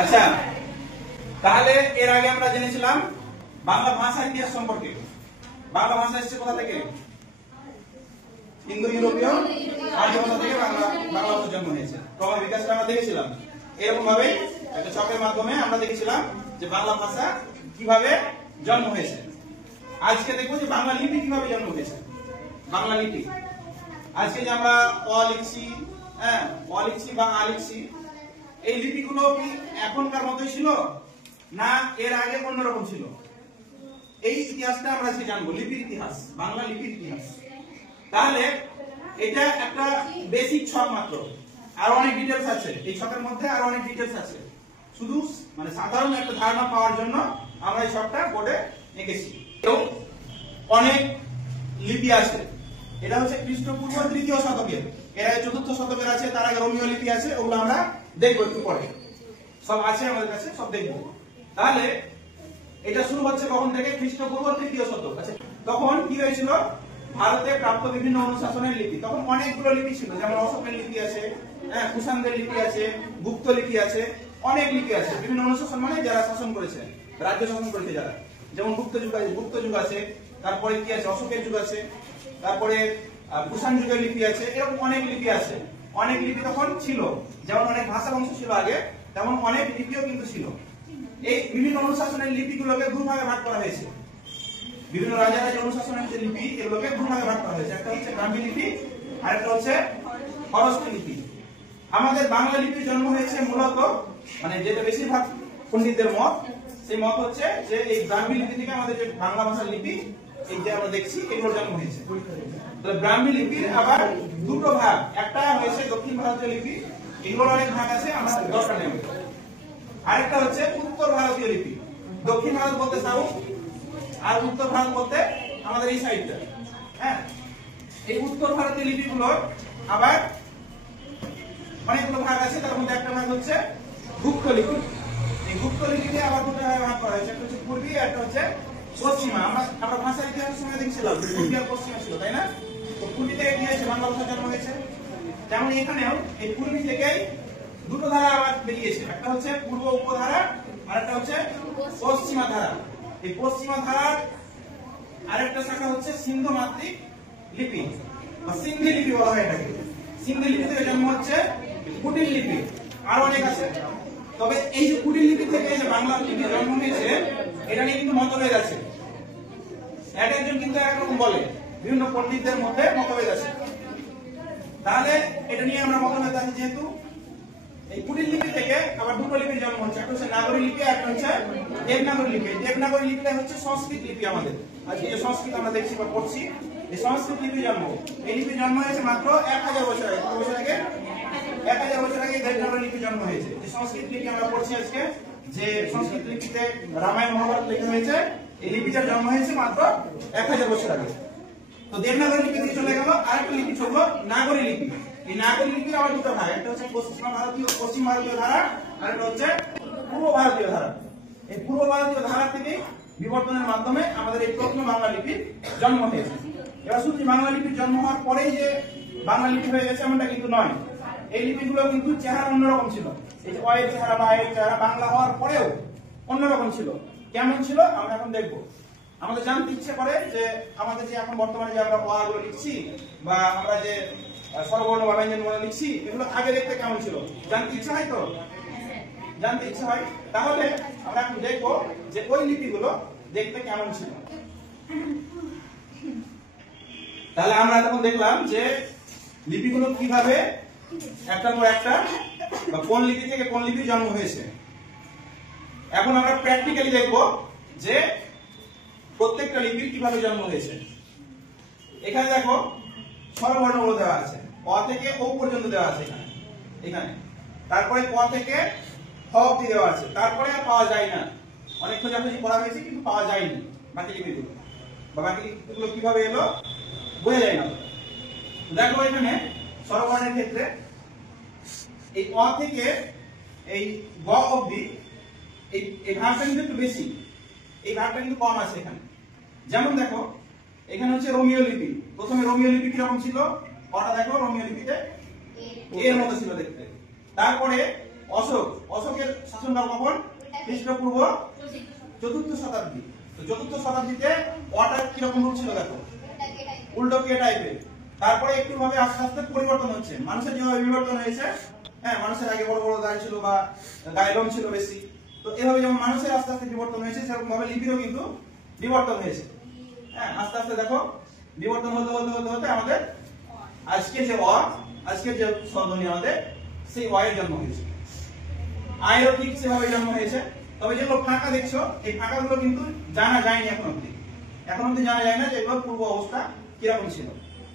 আচ্ছা, তাহলে এর আগে আমরা জেনেছিলাম বাংলা ভাষার ইতিহাস সম্পর্কে। বাংলা ভাষা এসেছে কোথা থেকে? ইন্দো ইউরোপীয় আর্য ভাষা থেকে বাংলা ভাষার জন্ম হয়েছে। ক্রম বিকাশটা আমরা দেখেছিলাম। এরকম ভাবে একটা ছকের মাধ্যমে আমরা দেখেছিলাম যে বাংলা ভাষা কিভাবে জন্ম হয়েছে। আজকে দেখবো যে বাংলা লিপি কিভাবে জন্ম হয়েছে। বাংলা লিপি আজকে যে আমরা অ লিখছি, অ লিখছি বা আ লিখছি, এই লিপিগুলো কি এখনকার মতোই ছিল না এর আগে অন্যরকম ছিল? এই ইতিহাসটা আমরা আজকে জানবো, লিপির ইতিহাস, বাংলা লিপির ইতিহাস। তাহলে এটা একটা বেসিক ছক মাত্র, আর অনেক ডিটেইলস আছে এই ছকের মধ্যে, আর অনেক ডিটেইলস আছে। শুধু মানে সাধারণ একটা ধারণা পাওয়ার জন্য আমরা এই ছকটা বোর্ডে এঁকেছি। তো অনেক লিপি আছে। এটা হচ্ছে খ্রিস্টপূর্ব ৩য় শতকের, এর আগে ৪র্থ শতকের আছে, তার আগে রোমীয় লিপি আছে, ওগুলো আমরা দেখবো একটু পরে। সব আছে আমাদের কাছে, সব দেখবো। তাহলে এটা শুরু হচ্ছে কখন থেকে? খ্রিস্টপূর্ব ৩য় শতক। আচ্ছা, তখন কি হয়েছিল? ভারতে প্রাপ্ত বিভিন্ন অনুশাসনের লিপি, তখন অনেকগুলো লিপি ছিল, যেমন অশোকের লিপি আছে, কুষাণদের লিপি আছে, গুপ্ত লিপি আছে, অনেক লিপি আছে। বিভিন্ন অনুশাসন মানে যারা শাসন করেছে, রাজ্য শাসন করেছে যারা, যেমন গুপ্ত যুগ আছে, তারপরে কি আছে অশোকের যুগ আছে, তারপরে কুষাণ যুগের লিপি আছে, এরকম অনেক লিপি আছে। অনেক লিপি তখন ছিল, যেমন অনেক ভাষা বংশ ছিল আগে, তেমন অনেক লিপিও কিন্তু ছিল। এই বিভিন্ন অনুশাসনের লিপিগুলোকে দুই ভাগে ভাগ করা হয়েছে। বিভিন্ন রাজার অনুশাসনের যে লিপি, এগুলোকে দুই ভাগে ভাগ করা হয়েছে। একটা হচ্ছে ব্রাহ্মী লিপি, আর একটা হচ্ছে খরস্ত লিপি। আমাদের বাংলা লিপির জন্ম হয়েছে মূলত, মানে যেটা বেশিরভাগ পণ্ডিতদের মত, সেই মত হচ্ছে যে এই ব্রাহ্মী লিপি থেকে আমাদের যে বাংলা ভাষার লিপি এই যে আমরা দেখছি, এগুলোর জন্ম হয়েছে। ব্রাহ্মী লিপির আবার দুটো ভাগ, একটা হয়েছে দক্ষিণ ভারতীয় লিপি, এগুলোর অনেক ভাগ আছে, আমরা দরকার নেই। আরেকটা হচ্ছে উত্তর ভারতীয় লিপি। দক্ষিণ ভারত বলতে সাউথ, আর উত্তর ভারত বলতে আমাদের এই সাইডটা। এই উত্তর ভারতীয় লিপিগুলোর আবার অনেকগুলো ভাগ আছে, তার মধ্যে একটা ভাগ হচ্ছে গুপ্ত লিপি। এই গুপ্ত লিপিকে আবার দুটো ভাগ করা হয়েছে, একটা হচ্ছে পূর্বী, একটা হচ্ছে পশ্চিমা। আমরা ভাষার ইতিহাসের সময় দেখছিলাম পূর্বী আর পশ্চিমা ছিল, তাই না? তো পূর্বী থেকে কি হয়েছে? বাংলা ভাষা জন্ম হয়েছে। যেমন এখানেও এই পূর্বী থেকেই দুটো ধারা আবার বেরিয়েছে, একটা হচ্ছে পূর্ব উপধারা, আর একটা হচ্ছে পশ্চিমা ধারা। এই পশ্চিমা ধারার আরেকটা শাখা হচ্ছে সিন্ধু মাতৃক লিপি বা সিন্ধি লিপি বলা হয় এটাকে। সিন্ধি লিপি থেকে জন্ম হচ্ছে কুটিল লিপি, আর অনেক আছে। তবে এই যে কুটিল লিপি থেকে যে বাংলা লিপি জন্ম হয়েছে, এটা নিয়ে কিন্তু মতভেদ আছে। এক একজন কিন্তু একরকম বলে, বিভিন্ন পণ্ডিতদের মধ্যে মতভেদ আছে। তাহলে এটা নিয়ে আমরা মতভেদ আছে, যেহেতু এই কুটিল লিপি থেকে আবার দুটো লিপির জন্ম হচ্ছে, একটা হচ্ছে নাগরী লিপি, একটা হচ্ছে দেবনাগরী লিপি। দেবনাগরী লিপিটা হচ্ছে সংস্কৃত লিপি আমাদের, আর যে সংস্কৃত আমরা দেখছি বা পড়ছি, এই সংস্কৃত লিপির জন্ম। এই লিপির জন্ম হয়েছে মাত্র 1000 বছর আগে। কত বছর আগে? 1000 বছর আগে দেবনাগরী লিপির জন্ম হয়েছে। যে সংস্কৃত লিপি আমরা পড়ছি আজকে, যে সংস্কৃত লিপিতে রামায়ণ মহাভারত লেখা হয়েছে, এই লিপিটার জন্ম হয়েছে মাত্র 1000 বছর আগে। তো দেবনাগরী লিপি থেকে চলে গেল, আরেকটা লিপি চলল নাগরী লিপি। এই নাগরী লিপির আবার দুটো ভাগ, একটা হচ্ছে পশ্চিম ভারতীয় ধারা, আর একটা হচ্ছে পূর্ব ভারতীয় ধারা। এই পূর্ব ভারতীয় ধারা থেকে বিবর্তনের মাধ্যমে আমাদের এই প্রথম বাংলা লিপির জন্ম হয়েছে। এবার শুধু বাংলা লিপির জন্ম হওয়ার পরেই যে বাংলা লিপি হয়ে গেছে এমনটা কিন্তু নয়। এই লিপিগুলো কিন্তু চেহারা অন্যরকম ছিল। এই যে অয়ের চেহারা বা এর চেহারা বাংলা হওয়ার পরেও অন্যরকম ছিল। কেমন ছিল আমরা এখন দেখবো। আমাদের জানতে ইচ্ছে করে যে আমাদের যে এখন বর্তমানে যে আমরা অ গুলো লিখছি, বা আমরা যে স্বরবর্ণ বা ব্যঞ্জন বর্ণ লিখছি, এগুলো আগে দেখতে কেমন ছিল জানতে ইচ্ছা হয়? তো জানতে ইচ্ছা হয়। তাহলে আমরা এখন দেখবো যে ওই লিপিগুলো দেখতে কেমন ছিল। তাহলে আমরা এখন দেখলাম যে লিপিগুলো কিভাবে একটার পর একটা বা কোন লিপি থেকে কোন লিপি জন্ম হয়েছে। এখন আমরা প্র্যাকটিক্যালি দেখবো যে প্রত্যেকটা লিপির কিভাবে জন্ম হয়েছে। এখানে দেখো স্বরবর্ণগুলো দেওয়া আছে, অ থেকে ও পর্যন্ত দেওয়া আছে এখানে এখানে। তারপরে ক থেকে হ অবধি দেওয়া আছে, তারপরে আর পাওয়া যায় না। অনেক খোঁজাখুঁজি করা হয়েছে কিন্তু পাওয়া যায়নি বাকি লিপিগুলো, বা বাকি লিপিগুলো কিভাবে এলো বোঝা যায় না। দেখো এখানে স্বরবর্ণের ক্ষেত্রে এই অ থেকে এই গ অবধি এই ভাগটা কিন্তু একটু বেশি, এই ভাগটা কিন্তু কম আছে এখানে। যেমন দেখো এখানে হচ্ছে রোমীয় লিপি। প্রথমে রোমীয় লিপি কিরকম ছিল? অটা দেখো রোমীয় লিপিতে এর মতো ছিল দেখতে। তারপরে অশোকের শাসনকাল কখন? খ্রিস্টপূর্ব 4র্থ শতাব্দী। তো 4র্থ শতাব্দীতে অটা কিরকম রূপ ছিল দেখো, উল্টো কে টাইপের। তারপরে একটু ভাবে আস্তে আস্তে পরিবর্তন হচ্ছে, মানুষের যেভাবে বিবর্তন হয়েছে। হ্যাঁ, মানুষের আগে বড় বড় দাড়ি ছিল বা গায়ের রং ছিল বেশি। তো এভাবে যেমন মানুষের আস্তে আস্তে বিবর্তন হয়েছে, সেরকম ভাবে লিপিরও কিন্তু বিবর্তন হয়েছে। হ্যাঁ, আস্তে আস্তে দেখো বিবর্তন হতে হতে হতে হতে আমাদের আজকের যে স্বরধ্বনি আমাদের, সেই এর জন্ম হয়েছে। আয়েরও ঠিক সেভাবে জন্ম হয়েছে। তবে যেগুলো ফাঁকা দেখছো, এই ফাঁকাগুলো কিন্তু জানা যায়নি এখন অব্দি। এখন অব্দি জানা যায় না যে এগুলোর পূর্ব অবস্থা কিরকম ছিল।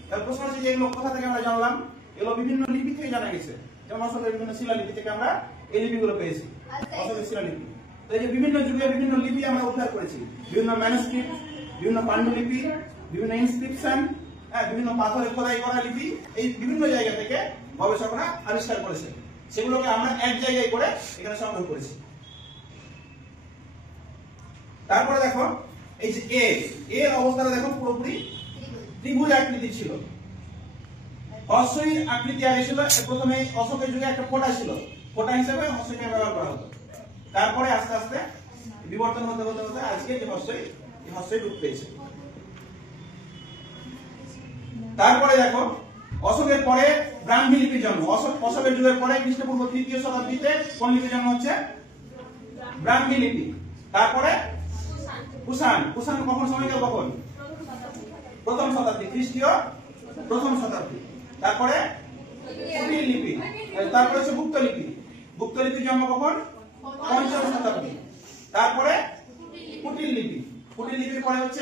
তার প্রশ্ন হচ্ছে যে এগুলো কোথা থেকে আমরা জানলাম? এগুলো বিভিন্ন লিপি থেকে জানা গেছে। যেমন অশোকের বিভিন্ন শিলালিপি থেকে আমরা এই লিপিগুলো পেয়েছি, অশোকের শিলালিপি। তো এই যে বিভিন্ন যুগে বিভিন্ন লিপি আমরা উদ্ধার করেছি, বিভিন্ন ম্যানুস্ক্রিপ্ট, বিভিন্ন পাণ্ডুলিপি, বিভিন্ন ইনস্ক্রিপশন, বিভিন্ন পাথরে খোদাই করা লিপি, এই বিভিন্ন জায়গা থেকে গবেষকরা আবিষ্কার করেছে। সেগুলোকে আমরা এক জায়গায় করে এখানে সংগ্রহ করেছি। তারপরে দেখো এই যে এর অবস্থাটা দেখো পুরোপুরি ত্রিভুজ আকৃতি ছিল। হর্ষই আকৃতি আগে ছিল। প্রথমে অশোকের যুগে একটা ফোঁটা ছিল, ফোঁটা হিসেবে হর্ষইকে ব্যবহার করা হতো। তারপরে আস্তে আস্তে বিবর্তন হতে হতে হতে আজকে যে হর্ষই রূপ পেয়েছে। তারপরে দেখো অশোকের পরে ব্রাহ্মী লিপির জন্ম। অশোকের যুগের পরে খ্রিস্টপূর্ব 3য় শতাব্দীতে কোন লিপির জন্ম হচ্ছে? ব্রাহ্মী লিপি। তারপরে কুষাণ কখন সময়কাল কখন? 1ম শতাব্দী, খ্রিস্টীয় 1ম শতাব্দী। তারপরে কুটিল লিপি, তারপরে হচ্ছে গুপ্ত লিপির জন্ম কখন? 5ম শতাব্দী। তারপরে কুটিল লিপির পরে হচ্ছে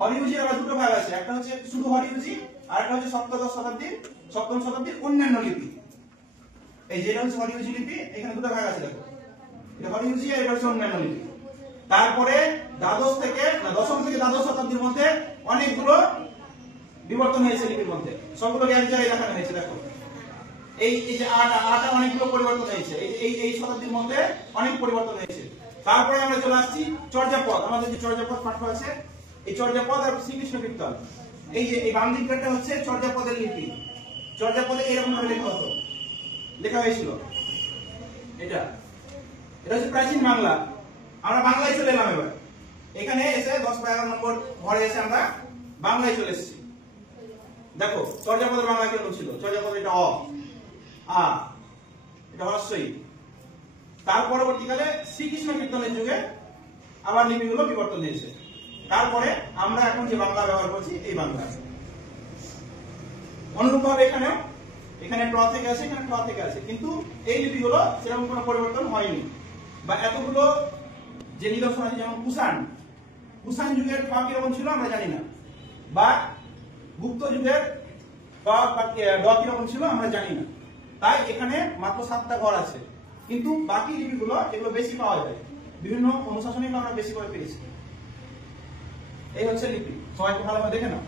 হরিউজির আবার দুটো ভাগ আছে, একটা হচ্ছে শুধু হরিউজি, আর একটা হচ্ছে সপ্তম শতাব্দীর অন্যান্য লিপি। এই যেটা হচ্ছে হরিউজি লিপি, এখানে দুটো ভাগ আছে দেখো, এটা হরিউজি আর এটা হচ্ছে অন্যান্য লিপি। তারপরে দশম থেকে দ্বাদশ শতাব্দীর মধ্যে অনেকগুলো বিবর্তন হয়েছে লিপির মধ্যে, সবগুলোকে এক জায়গায় দেখানো হয়েছে দেখো। এই যে আটা অনেকগুলো পরিবর্তন হয়েছে এই শতাব্দীর মধ্যে, অনেক পরিবর্তন হয়েছে। তারপরে আমরা চলে আসছি চর্যাপদ। আমাদের যে চর্যাপদ পাঠ্য আছে, এই চর্যাপদ আর শ্রীকৃষ্ণ কীর্তন, এই যে এই বাম দিকটা হচ্ছে চর্যাপদের লিপি। চর্যাপদে এরকম ভাবে লেখা হয়েছিল। এটা হচ্ছে প্রাচীন বাংলা। আমরা বাংলায় চলে এলাম এবার। এখানে এসে 10 বা 11 নম্বর ঘরে এসে আমরা বাংলায় চলে এসেছি। দেখো চর্যাপদের বাংলা কিরকম ছিল? চর্যাপদ এটা এটা হর্ষই। তার পরবর্তীকালে শ্রীকৃষ্ণ কীর্তনের যুগে আবার লিপিগুলো বিবর্তন হয়েছে। তারপরে আমরা এখন যে বাংলা ব্যবহার করছি, এই বাংলা। অনুরূপভাবে এখানে ট থেকে আছে, এখানে ট থেকে আছে, কিন্তু এই লিপিগুলো সেরকম কোনো পরিবর্তন হয়নি। বা এতগুলো যে নিদর্শন আছে, যেমন কুষাণ যুগের ট কিরকম ছিল আমরা জানি না, বা গুপ্ত যুগের ড কিরকম ছিল আমরা জানি না। তাই এখানে মাত্র 7টা ঘর আছে, কিন্তু বাকি লিপিগুলো এগুলো বেশি পাওয়া যায়, বিভিন্ন অনুশাসনিক আমরা বেশি করে পেয়েছি। এই হচ্ছে লিপি, সবাইকে ভালোভাবে দেখে নাও।